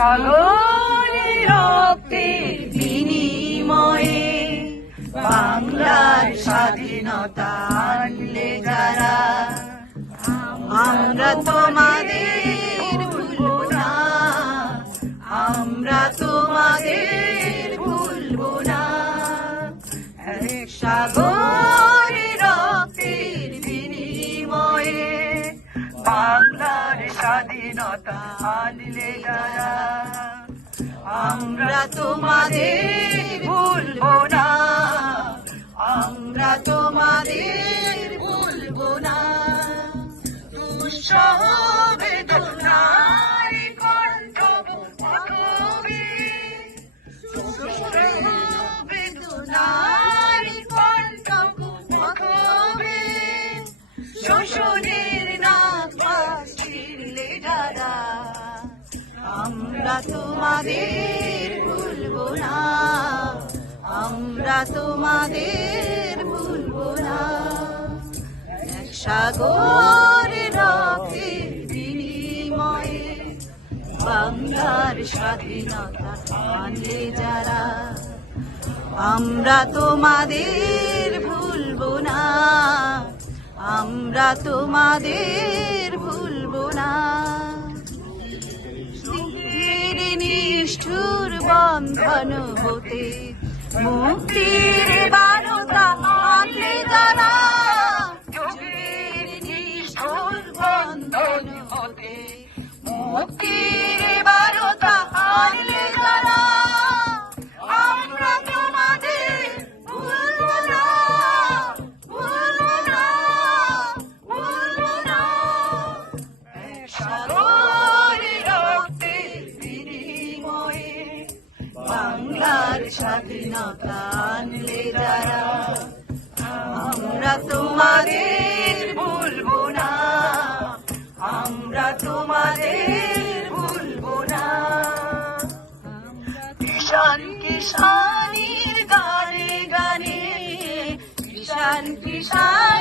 সাগরের রক্তের বিনিময়ে বাংলার স্বাধীনতা আনলে যারা, আমরা তোমাদের ভুলবো না, আমরা তোমাদের ভুলবো না। সাগরের রক্তের বিনিময়ে বাংলার স্বাধীনতা আনলে যারা, আমরা তোমাদের ভুলবো না, আমরা তোমাদের ভুলবো না। দুঃসহ বেদনার কণ্ঠ কবি, বেদনার কণ্ঠ কবি, শোষণের যারা, আমরা তোমাদের ভুলবো না, আমরা তোমাদের ভুলবো না। সাগরের রক্তের বিনিময়ে বাংলার স্বাধীনতা আনলে যারা, আমরা তোমাদের ভুলবো না, আমরা তোমাদের ভুলবো না। নিষ্ঠুর বন্ধন হতে মুক্তির বারতা আনলে যারা, নিষ্ঠুর বন্ধন হতে মুক্তির বারতা আনলে যারা, আমরা তোমাদের ভুলবো না, ভুলবো না, ভুলবো না। সাগরের রক্তের বিনিময়ে বাংলার স্বাধীনতা আনলে যারা, আমরা তোমাদের ভুলবো না, আমরা তোমাদের ভুলবো না। কিষান কিষানির গানে গানে, কিষান কিষান